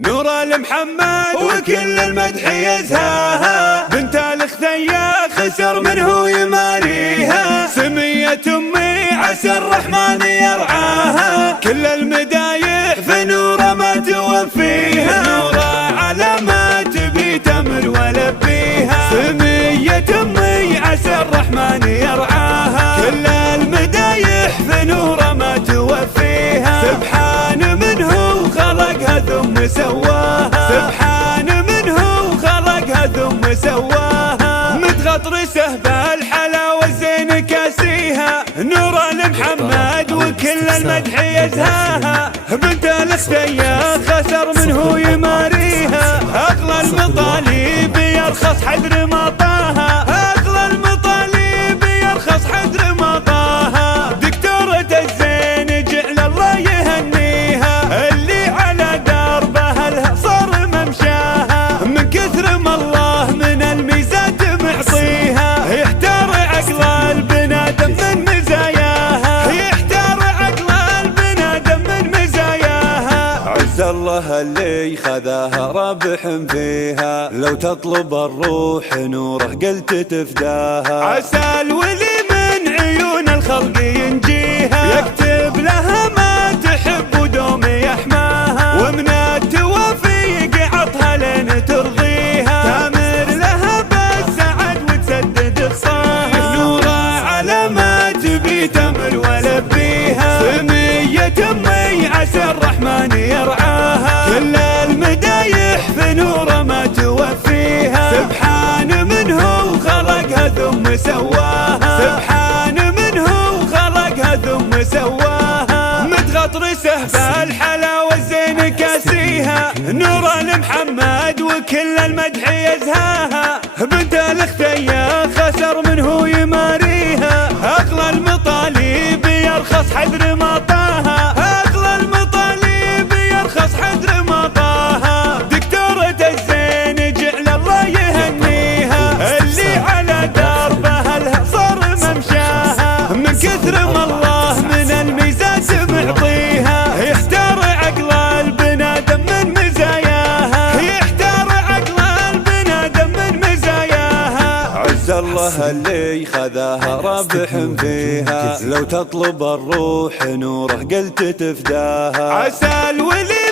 نور المحمد وكل المدح يزهاها، بنت الخثية خسر منه يماريها، سمية أمي عسى الرحمن يرعاها، كل المدايح في نوره ما توفيها، نوره على ما تبي تمر ولبيها، سمية أمي عسى الرحمن يرعاها، كل المدايح في نوره ما توفيها، سبحان منه خلقها ثم سواها، سبحان منه خلقها ثم سواها، متغطرسه بالحلاوة الزين كاسيها، نور المحمد وكل المدح يزهاها، بنت الخثية خسر منه يماريها، أغلى المطالب يرخص حدر مطاها، أغلى المطالب يرخص حدر مطاها، دكتورة الزين جعل الله يهنيها، اللي على دربها صار ممشاها، من كثر ما الله من الميزات معطيها، يحتار عقل البنادم من مزاياها، يحتار عقل البنادم من مزاياها، عز الله اللي خذاها رابح فيها، لو تطلب الروح نوره قلت تفداها، عسى الولي من عيون الخلق ينجيها، يكتب لها ما تحب ودوم يحماها، ومن التوافيق عطها لين ترضيها، تامر لها بالسعد وتسدد خصاها، نوره على ما تبي تمر ولبيها، سمية أمي عسى الرحمن يرعاها، كل المدايح في نوره ما توفيها، سبحان منه خلقها ثم سواها، سبحان منه خلقها ثم سواها، متغطرسه بالحلاوة الزين كاسيها، نور المحمد وكل المدح يزهاها، بنت الخثية خسر منه يماريها، أغلى المطالب يرخص حدر مطاها، أغلى المطالب يرخص حدر مطاها، دكتورة الزين جعل الله يهنيها، اللي على دربها صار ممشاها، من كثر ما الله من الميزات معطيها، يحتار عقل البنادم من مزاياها، يحتار عقل البنادم من مزاياها، عز الله اللي خذاها رابح فيها، لو تطلب الروح نوره قلت تفداها، عسى الولي